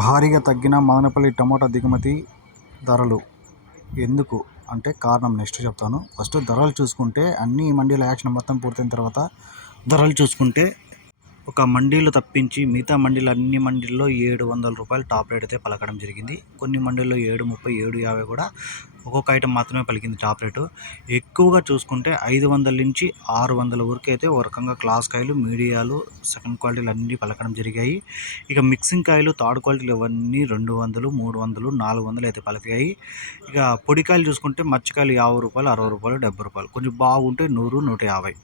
భారీగా తగ్గిన మదనపల్లి టమోటా దిగుమతి ధరలు ఎందుకు? అంటే కారణం నెక్స్ట్ చెప్తాను. ఫస్ట్ ధరలు చూసుకుంటే అన్ని మండీల యాక్షన్ మొత్తం పూర్తయిన తర్వాత ధరలు చూసుకుంటే ఒక మండీలు తప్పించి మిగతా మండీలు అన్ని మండీల్లో ఏడు వందల రూపాయలు టాప్ రేట్ అయితే పలకడం జరిగింది. కొన్ని మండీల్లో ఏడు ముప్పై ఏడు యాభై కూడా ఒక్కొక్క ఐటెం మాత్రమే పలికింది టాప్ రేటు ఎక్కువగా చూసుకుంటే ఐదు వందల నుంచి ఆరు వందల వరకు అయితే ఒక రకంగా క్లాస్ కాయలు మీడియాలు సెకండ్ క్వాలిటీలు అన్నీ పలకడం జరిగాయి. ఇక మిక్సింగ్ కాయలు థర్డ్ క్వాలిటీలు ఇవన్నీ రెండు వందలు మూడు వందలు నాలుగు వందలు అయితే పలికాయి. ఇక పొడికాయలు చూసుకుంటే మచ్చకాయలు యాభై రూపాయలు అరవై రూపాయలు డెబ్బై రూపాయలు. కొంచెం బాగుంటే నూరు నూట యాభై.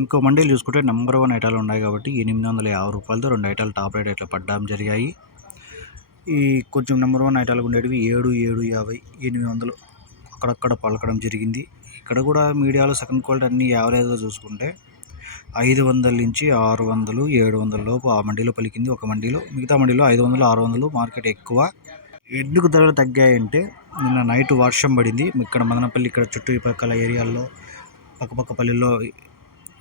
ఇంకో మండీలు చూసుకుంటే నెంబర్ వన్ ఐటాలు ఉన్నాయి కాబట్టి ఎనిమిది వందల యాభై రూపాయలతో రెండు ఐటాలు టాప్ రేట్ ఇట్లా పడ్డం జరిగాయి. ఈ కొంచెం నెంబర్ వన్ ఐటాలు ఉండేటివి ఏడు ఏడు యాభై ఎనిమిది వందలు అక్కడక్కడ పలకడం జరిగింది. ఇక్కడ కూడా మీడియాలో సెకండ్ క్వాలిటీ అన్ని యావరేజ్గా చూసుకుంటే ఐదు వందల నుంచి ఆరు వందలు ఏడు వందల లోపు ఆ మండీలో పలికింది. ఒక మండీలో మిగతా మండీలో ఐదు వందలు ఆరు వందలు మార్కెట్ ఎక్కువ. ఎందుకు ధరలు తగ్గాయంటే నిన్న నైట్ వర్షం పడింది. ఇక్కడ మదనపల్లి ఇక్కడ చుట్టుపక్కల ఏరియాల్లో పక్కపక్క పల్లెల్లో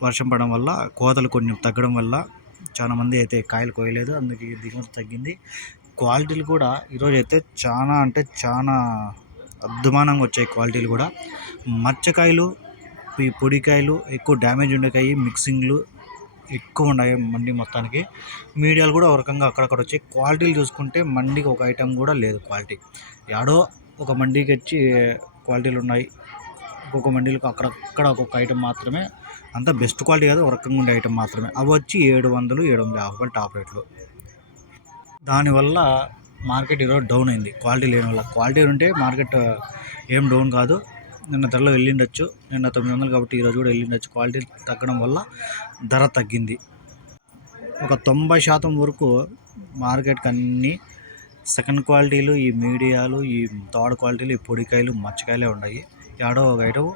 వర్షం పడడం వల్ల కోతలు కొన్ని తగ్గడం వల్ల చాలా మంది అయితే కాయలు కోయలేదు. అందుకే దిగుమతి తగ్గింది. క్వాలిటీలు కూడా ఈరోజు అయితే చాలా అంటే చాలా అద్దుమానంగా వచ్చాయి క్వాలిటీలు కూడా. మచ్చకాయలు ఈ పొడికాయలు ఎక్కువ డ్యామేజ్ ఉండకాయి మిక్సింగ్లు ఎక్కువ ఉన్నాయి మండి మొత్తానికి. మీడియాలు కూడా ఒక రకంగా అక్కడక్కడ వచ్చాయి. క్వాలిటీలు చూసుకుంటే మండికి ఒక ఐటెం కూడా లేదు క్వాలిటీ. యాడో ఒక మండీకి వచ్చి క్వాలిటీలు ఉన్నాయి. ఒక్కొక్క మండీలకు అక్కడక్కడ ఒక్కొక్క ఐటెం మాత్రమే. అంత బెస్ట్ క్వాలిటీ కాదు ఒక రకంగా ఉండే ఐటెం మాత్రమే. అవి వచ్చి ఏడు వందలు ఏడు వందల యాభై రూపాయలు టాప్ రేట్లు. దానివల్ల మార్కెట్ ఈరోజు డౌన్ అయింది. క్వాలిటీ లేని వల్ల. క్వాలిటీ ఉంటే మార్కెట్ ఏం డౌన్ కాదు. నిన్న ధరలో వెళ్ళిండొచ్చు. నిన్న తొమ్మిది వందలు కాబట్టి ఈరోజు కూడా వెళ్ళిండొచ్చు. క్వాలిటీ తగ్గడం వల్ల ధర తగ్గింది. ఒక తొంభై శాతం వరకు మార్కెట్కి అన్నీ సెకండ్ క్వాలిటీలు ఈ మీడియాలు ఈ థర్డ్ క్వాలిటీలు ఈ పొడికాయలు మచ్చకాయలే ఉన్నాయి. ఏడో ఒక ఐటమ్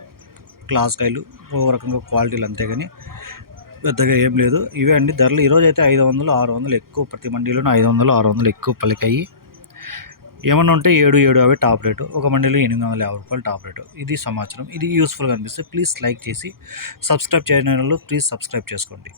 క్లాస్ కాయలు ఒక రకంగా క్వాలిటీలు అంతేగాని పెద్దగా ఏం లేదు. ఇవే అండి. ధరలు ఈరోజు అయితే ఐదు వందలు ఆరు వందలు ఎక్కువ. ప్రతి మండీలోనూ ఐదు వందలు ఆరు వందలు ఎక్కువ పలికాయి. ఏమన్నా ఉంటే ఏడు ఏడు అవి టాప్ రేటు. ఒక మండీలో ఎనిమిది వందల యాభై రూపాయలు టాప్ రేటు. ఇది సమాచారం. ఇది యూస్ఫుల్గా అనిపిస్తే ప్లీజ్ లైక్ చేసి సబ్స్క్రైబ్ చేయని వాళ్ళు ప్లీజ్ సబ్స్క్రైబ్ చేసుకోండి.